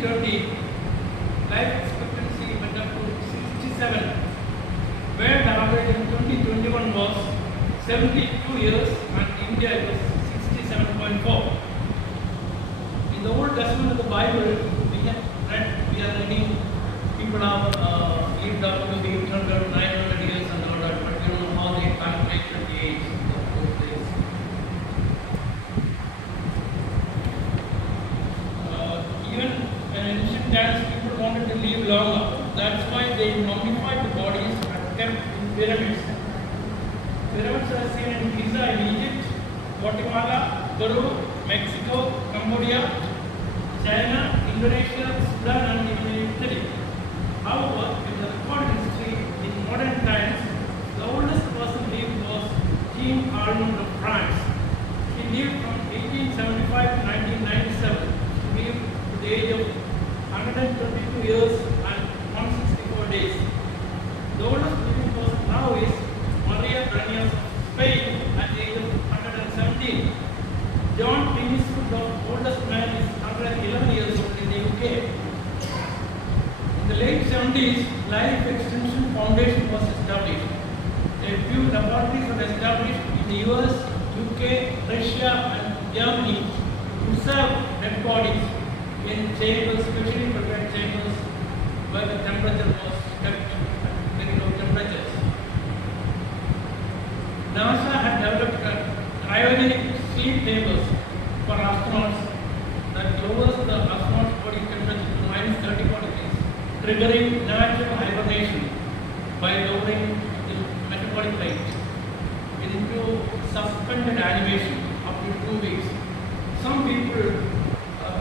2020, life expectancy went up to 67, where the average in 2021 was 72 years and India it was 67.4. In the Old Testament of the Bible, we are reading people have lived up to 800, 900 years and all that, but you know how they calculated the age of those days. Even in ancient times, people wanted to live longer. That's why they mummified the bodies and kept in pyramids. Pyramids are seen in Giza in Egypt, Guatemala, Peru, Mexico, Cambodia, China, Indonesia, Sudan, and even in Italy. However, in the recorded history in modern times, the oldest person lived was Jean Arnold of France. He lived from 1875 to 1997. He lived to the age of 122 years and 164 days. The oldest living person now is Maria Brenias of Spain at the age of 117. John Tinniswood, the oldest man, is 111 years old in the UK. In the late 70s, Life Extension Foundation was established. A few laboratories were established in the US, UK, Russia, and Germany to preserve dead bodies in chambers, specially prepared chambers, where the temperature was kept at very low temperatures. NASA had developed cryogenic sleep chambers for astronauts that lowers the astronaut's body temperature to minus 34 degrees, triggering natural hibernation by lowering the metabolic rate into suspended animation up to 2 weeks. Some people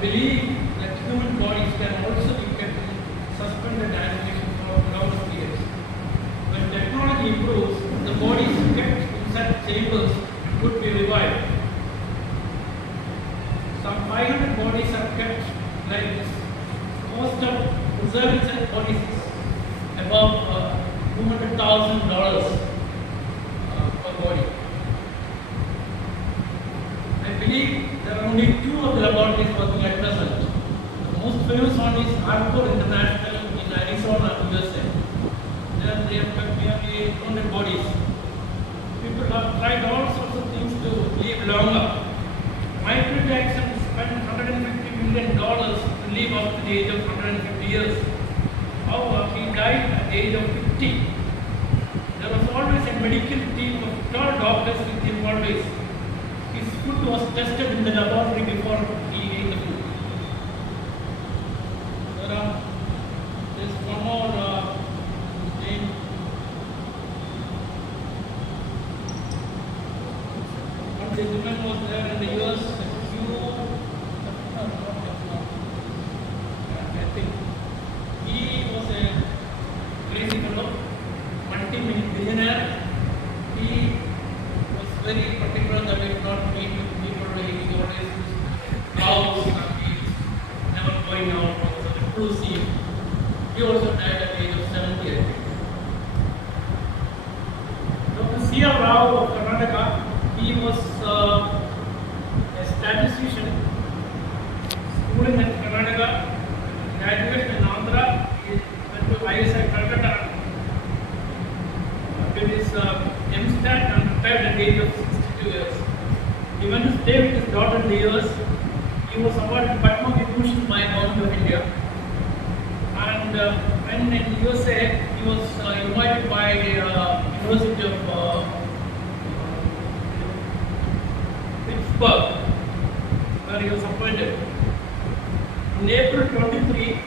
believe that human bodies can also be kept in suspended animation for longer periods. When technology improves, the bodies kept in such chambers could be revived. Some 500 bodies are kept like this. Cost of preserving such bodies is above $200,000 per body. I believe there are only 2 of the laboratories working at present. The most famous one is Arbor International in Arizona, USA. There they have kept nearly 800 bodies. People have tried all sorts of things to live longer. Michael Jackson spent $150 million to live up to the age of 150 years. However, he died at the age of 50. There was always a medical team of 12 doctors with him always. His food was tested in the laboratory before he ate the food. There's one more name. One gentleman was there in the US. I think he was a crazy fellow, multi-billionaire. He was very particular that he would not meet with people. He always used gloves and he's never going out. So the flu season. He also died at the age of 70, I think. Dr. C.R. Rao of Karnataka, he was a statistician, schooling at Karnataka, graduation in Andhra, he went to ISI Calcutta, did his MStat and retired at the age of 62 years. He went to stay with his daughter in the US. He was awarded Padma Vibhushan by Government of India. And when in the USA, he was invited by University of Pittsburgh, where he was appointed. In April 23,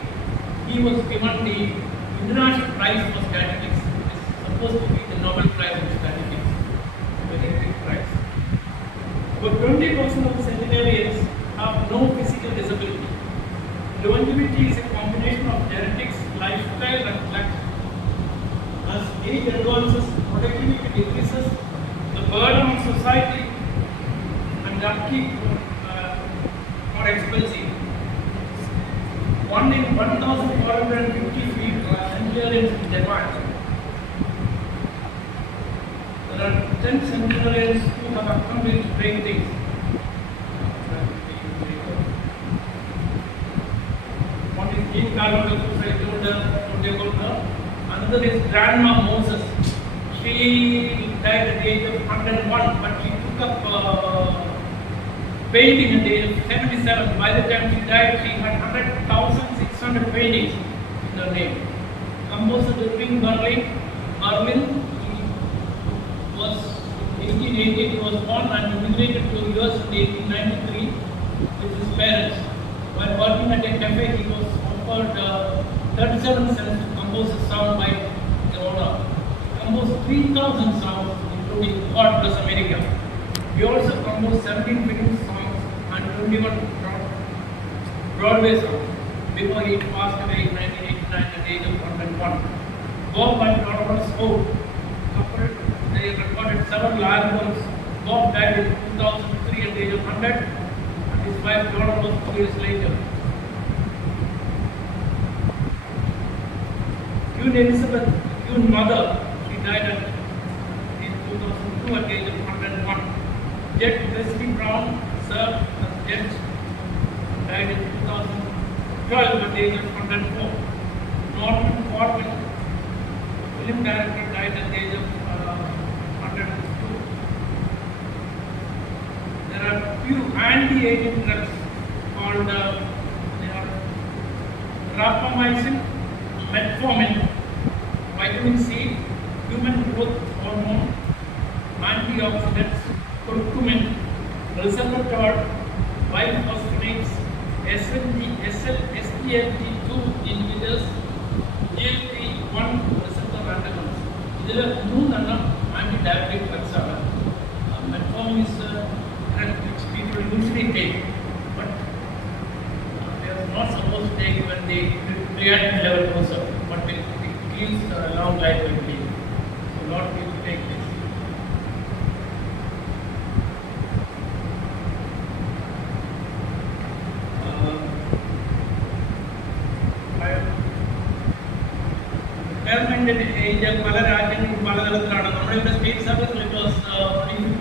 he was given the International Prize for Statistics. It is supposed to be the Nobel Prize in Statistics, a very big prize. But 20% of the centenarians have no physical disability. Longevity is a combination of genetics, lifestyle, and luck. As age advances, productivity decreases, the burden on society and the upkeep are expensive. 1 in 1,450 feet centenarians in Japan. There are 10 centenarians who have accomplished great things. 1 about the I told about her. Another is Grandma Moses. She died at the age of 101, but she took up painting at the age of 77. By the time she died, she had 100,600 paintings in her name. Composer Irving Berlin, he was 1880. He was born and immigrated to US in 1893 with his parents. While working at a cafe, he was offered 37 cents to compose a song by Corona. He composed 3,000 songs, including God Bless America. He also composed 17 film songs and 21 Broadway songs before he passed away in 1989 at the age of 101. Bob and Robert spoke. They recorded several albums. Bob died in 2003 at the age of 100. His wife Dora was 2 years later. Queen Elizabeth, Queen Mother, she died in 2002 at the age of 101. Judge Wesley Brown served as judge, died in 2012 at the age of 104. Norman Corwin, film director, died at the age of 102. There are few anti-aging drugs called rapamycin, metformin, vitamin C, human growth hormone, antioxidants, curcumin, resveratrol, biphosphonates, SGLT2 inhibitors, GLP-1 receptor antagonists. These are anti-diabetic drugs. Metformin is a drug which people usually take, but they are not supposed to take when the creatinine level goes up, but it gives a long life will be. So a lot of people take this. Retirement age പല രാജ്യങ്ങളും പലതരത്തിലാണ്. നമ്മുടെ ഇവിടെ state service it was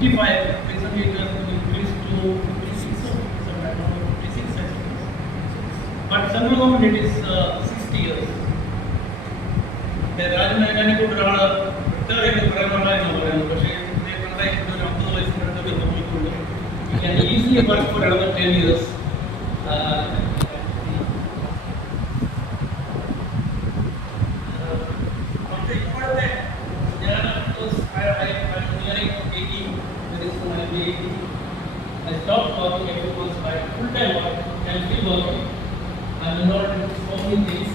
55, recently it was increased to 56 or 56. But central government it is 60 years. രാജ്യമെങ്ങനെ ഒരാള് retire ചെയ്ത് പറയാനുള്ള എന്ന് പറയുന്നത്, പക്ഷേ ഒരു 50 വയസ്സിനടുത്ത് തോന്നിയിട്ടുള്ളൂ. You can easily work for another 10 years. I stopped working because my full-time work and still working. I'm involved in so many things.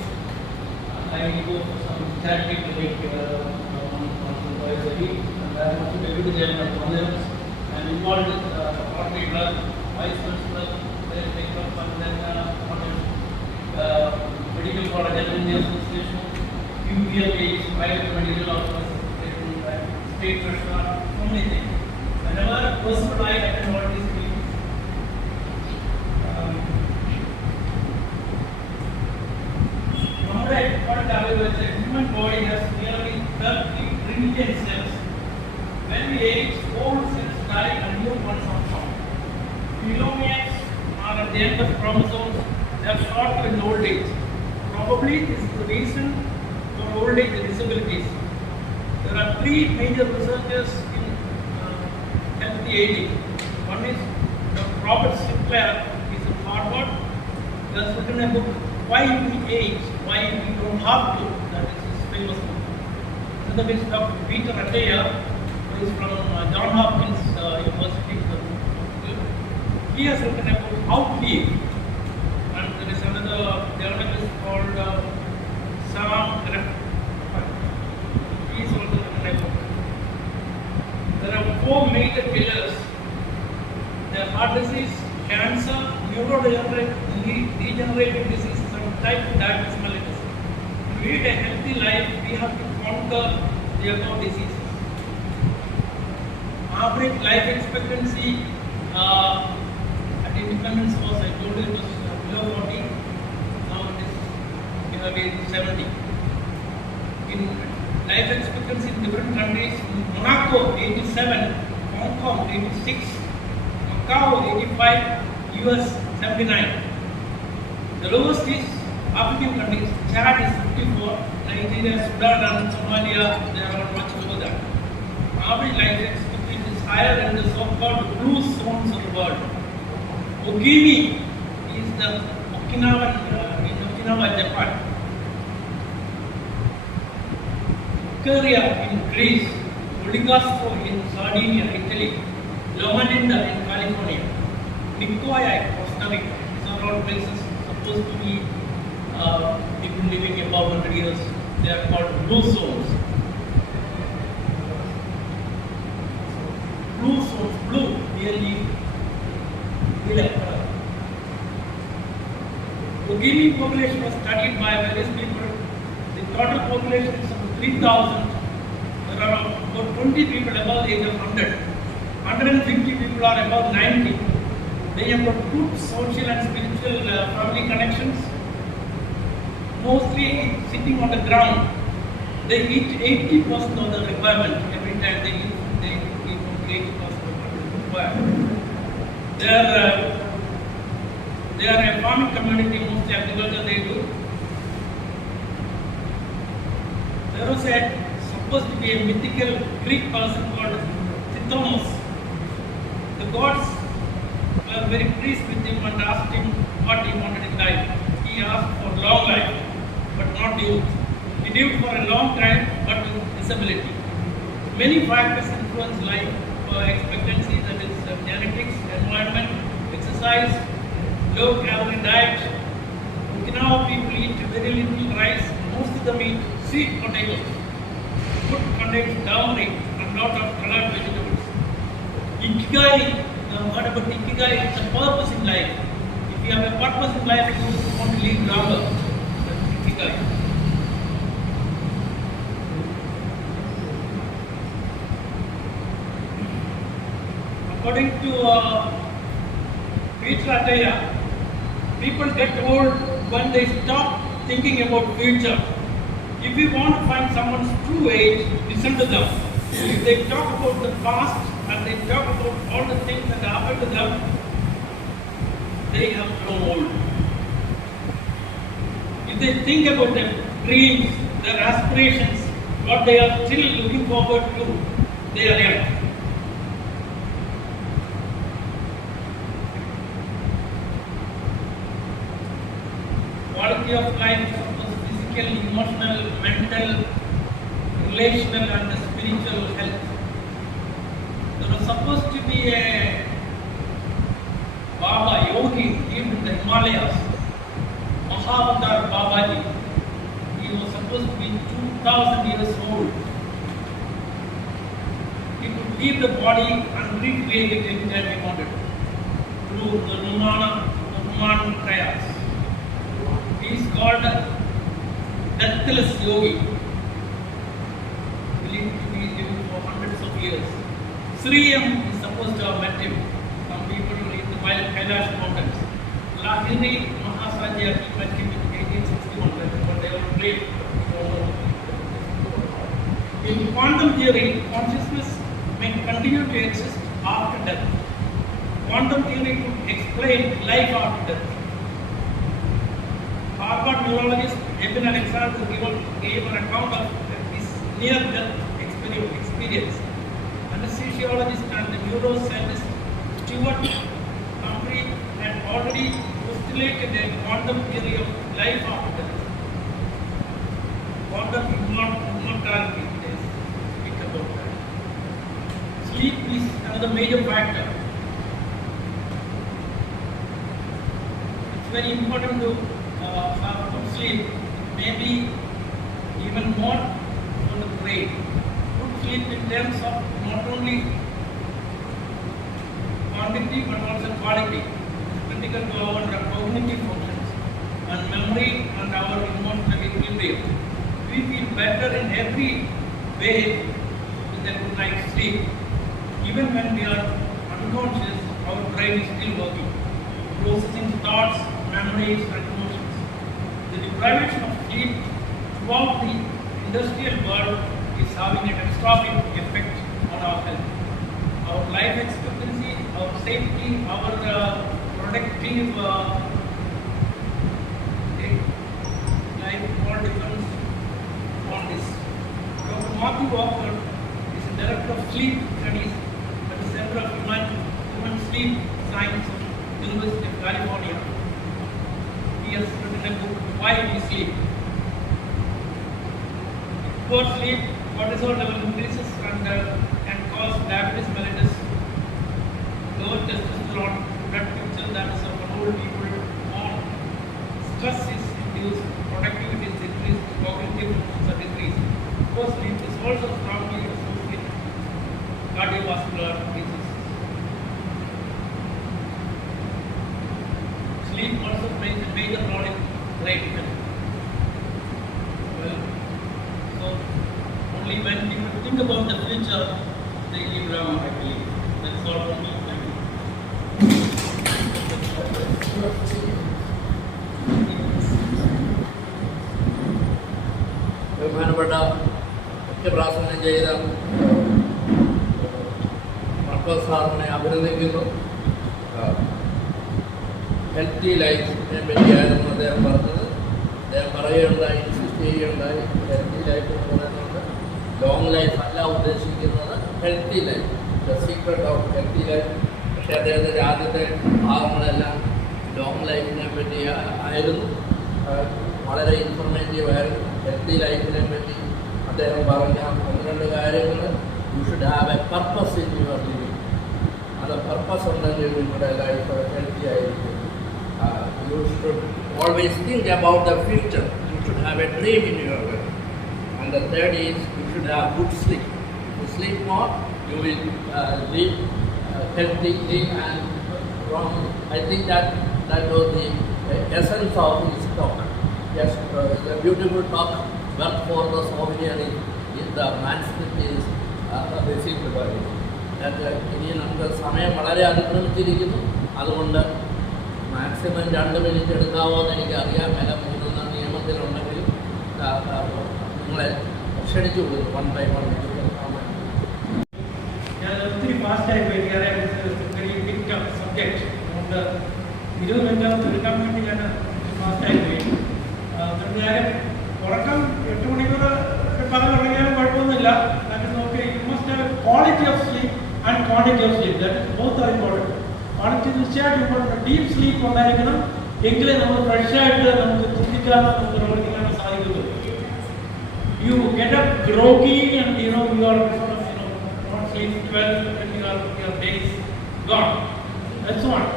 I go for some charity clinic once or twice a week, and I have to every day my programs. I'm involved with Rotary Club, Vice Principal, then Club, and then Medical College Engineering Association, UPLH, Private Medical Office, State Treasurer, so many things. Whenever possible, I attend all these meetings. The human body has nearly 30 trillion cells. When we age, old cells die and new ones are formed. Telomeres are at the end of chromosomes. They are shorter in old age. Probably this is the reason for old age disabilities. There are three major researchers in healthy aging. One is Dr. Robert Sinclair. He is at Harvard. He has written a book, Why We Age, Why We Don't Have to. That is his famous book. Another is Dr. Peter Attia, who is from Johns Hopkins University. He has written a book, How to Live. And there is another journalist called Sam Graff. He is also written a book. There are four major killers. They are heart disease, cancer, neurodegenerative diseases, and type 2 diabetes mellitus. To lead a healthy life, we have to conquer the above diseases. Average life expectancy at independence was, I told you, it was below 40. Now it is nearly 70. In life expectancy in different countries, Monaco 87, Hong Kong 86, Macau 85, US 79. The lowest is African countries, Chad is 54, Nigeria, Sudan and Somalia, they are much over that. Average life expectancy is higher in the so-called blue zones of the world. Ogimi is the Okinawa, Japan. Icaria in Greece, Oligasco in Sardinia, Italy, Loma Linda in California, Nicoya, Costa Rica. These are all places supposed to be people living above 100 years. They are called blue zones. Blue zones, blue, really black color. The Guinea population was studied by various people. The total population is about 3,000. There are about 20 people above the age of 100. 150 people are above 90. They have got good social and spiritual family connections. Mostly sitting on the ground. They eat 80% of the requirement every time they eat. They eat only 80% of the requirement. They are a farming community, mostly agriculture they do. There was supposed to be a mythical Greek person called Tithonus. The gods were very pleased with him and asked him what he wanted in life. He asked for long life, but not youth. He lived for a long time, but with disability. Many factors influence life expectancy, that is genetics, environment, exercise, low calorie diet. Okinawa people eat very little rice. Most of them eat sweet potatoes. Food contains turmeric and lot of colored vegetables. Ikigai, the word about Ikigai is the purpose in life. If you have a purpose in life, you want to live longer. That's Ikigai. According to Peter Attia, people get old when they stop thinking about future. If you want to find someone's true age, listen to them. If they talk about the past and they talk about all the things that happened to them, they have grown old. If they think about their dreams, their aspirations, what they are still looking forward to, they are young. Quality of life is physical, emotional, mental, relational and spiritual health. There was supposed to be a Baba Yogi lived in the Himalayas, Mahavatar Babaji. He was supposed to be 2,000 years old. He could leave the body and recreate it anytime he wanted through the Hanuman prayers. He is called Deathless Yogi. Believed to be living for hundreds of years. Sri M is supposed to have met him. Some people in the Kailash mountains. Lahiri Mahasajya he met him in 1861, but they were late. In quantum theory, consciousness may continue to exist after death. Quantum theory could explain life after death. Harvard neurologist Eben Alexander gave an account of his near-death experience. Anesthesiologist and the neuroscientist Stuart Humphrey had already postulated a quantum theory of life after death. Quantum immortality, they speak about that. Sleep is another major factor. It's very important to have good sleep, maybe even more for the brain. Good sleep in terms of not only quantity but also quality. It's critical to our cognitive functions and memory and our emotional equilibrium. We feel better in every way with a good night's sleep. Even when we are unconscious, our brain is still working, processing thoughts, memories and emotions. The deprivation of sleep throughout the industrial world is having a catastrophic effect on our health. Our life expectancy, our safety, our productive Matthew Walker is the director of sleep studies at the Center of Human Sleep Science of the University of California. He has written a book, Why We Sleep. Poor sleep, cortisol level increases and can cause diabetes mellitus, lower testosterone, blood picture that is of old people, more stress is induced, productivity is increased, cognitive functions are decreased. Poor sleep is also strongly associated with cardiovascular disease. Sleep also plays a major role in brain health. Well, so only when people think about the future, they live long, I believe. That's all from me. Thank you. ബഹുമാനപ്പെട്ട മുഖ്യപ്രാസംഗം ചെയ്ത professor സാറിനെ അഭിനന്ദിക്കുന്നു. Healthy ലൈഫിനെ പറ്റിയായിരുന്നു അദ്ദേഹം പറഞ്ഞത്. അദ്ദേഹം പറയുകയുണ്ടായി, insist ചെയ്യുകയുണ്ടായി, ഹെൽത്തി ലൈഫ് എന്ന് പറയുന്നത് ലോങ് ലൈഫ് അല്ല ഉദ്ദേശിക്കുന്നത്, healthy life, the secret of healthy life. പക്ഷേ അദ്ദേഹത്തിൻ്റെ ആദ്യത്തെ ഭാഗങ്ങളെല്ലാം ലോങ് ലൈഫിനെ പറ്റി ആയിരുന്നു, വളരെ ഇൻഫോർമേറ്റീവ് ആയിരുന്നു. ഹെൽത്തി ലൈഫിനെ പറ്റി അദ്ദേഹം പറഞ്ഞ 12 കാര്യങ്ങൾ. You should have A purpose in your living. അത് പർപ്പസ് ഉണ്ടെങ്കിൽ നിങ്ങളുടെ ലൈഫ് ഹെൽത്തി ആയിരിക്കും. You should always think about the future. You should have A dream in your life. And the third is you should have good sleep. You sleep more, you will live healthily and wrongly. I think that was the essence of his talk. Yes, it's a beautiful talk. Work for the souvenir is the manuscript is received by it. ഇനി നമുക്ക് സമയം വളരെ അതിക്രമിച്ചിരിക്കുന്നു. അതുകൊണ്ട് maximum 2 minute എടുക്കാവോ എന്ന് എനിക്കറിയാം. വില 3 നിയമത്തിലുണ്ടെങ്കിലും നിങ്ങളെ ക്ഷണിച്ചു കൊടുക്കും. 1 by 1 ഞാൻ ഒത്തിരി ഫാസ്റ്റായി പോയി. സബ്ജക്റ്റ് അതുകൊണ്ട് 20 മിനിറ്റ് എടുക്കാൻ വേണ്ടി ഞാൻ ഫാസ്റ്റായി പോയി. കാര്യം ഉറക്കം 8 മണിക്കൂർ പകൽ ഉറങ്ങിയാലും കുഴപ്പമൊന്നുമില്ല. നമുക്ക് നോക്കി you must have quality of sleep and quantity of sleep. That is both are important. Quality തീർച്ചയായിട്ടും ഇമ്പോർട്ടൻറ്റ്. ഡീപ്പ് സ്ലീപ്പ് ഉണ്ടായിരിക്കണം. എങ്കിലേ നമ്മൾ ഫ്രഷായിട്ട് നമുക്ക് ചിന്തിക്കാനോ നമുക്ക് പ്രവർത്തിക്കാനോ സാധിക്കുള്ളൂ. You get up groggy and you are not sleep 12 when your day is gone. That's one.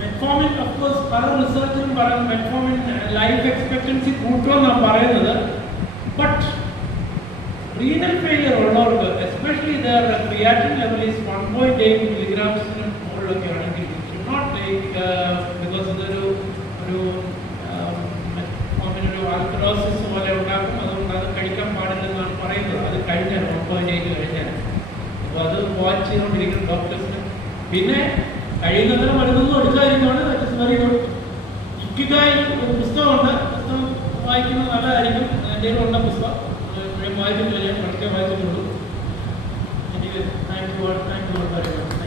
Metformin, of course, പല റിസർച്ചിലും പറയുന്നത് മെറ്റ്ഫോമിൻ ലൈഫ് എക്സ്പെക്ടൻസി കൂട്ടുമെന്നാണ് പറയുന്നത്. ബട്ട് റീനൽ ഫെയിലിയർ ഉള്ളവർക്ക് especially there creatine level is 1.8 മില്ലിഗ്രാംസിന് മുകളിലൊക്കെ ആണെങ്കിൽ നോട്ട് ടേക്ക്, ബിക്കോസ് ഇതൊരു മെറ്റ്ഫോമിനൊരു alkalosis പോലെ ഉണ്ടാക്കും. അതുകൊണ്ട് അത് കഴിക്കാൻ പാടില്ലെന്നാണ് പറയുന്നത്. അത് കഴിഞ്ഞാൽ 1.8 കഴിഞ്ഞാൽ. അപ്പോൾ അത് വാച്ച് ചെയ്തുകൊണ്ടിരിക്കുന്ന ഡോക്ടേഴ്സിന്. പിന്നെ കഴിയുന്നതിന് മരുന്നൊന്നും എടുക്കാതിരിക്കുകയാണ്. That is very good. Ikigai ഒരു പുസ്തകമുണ്ട്. പുസ്തകം വായിക്കുന്നത് നല്ലതായിരിക്കും. എൻ്റെ ഉള്ള പുസ്തകം വായിച്ചിട്ടില്ല, ഞാൻ പഠിക്കാൻ വായിച്ചിട്ടുള്ളൂ. എനിക്ക് താങ്ക് യു വെരി മച്ച്.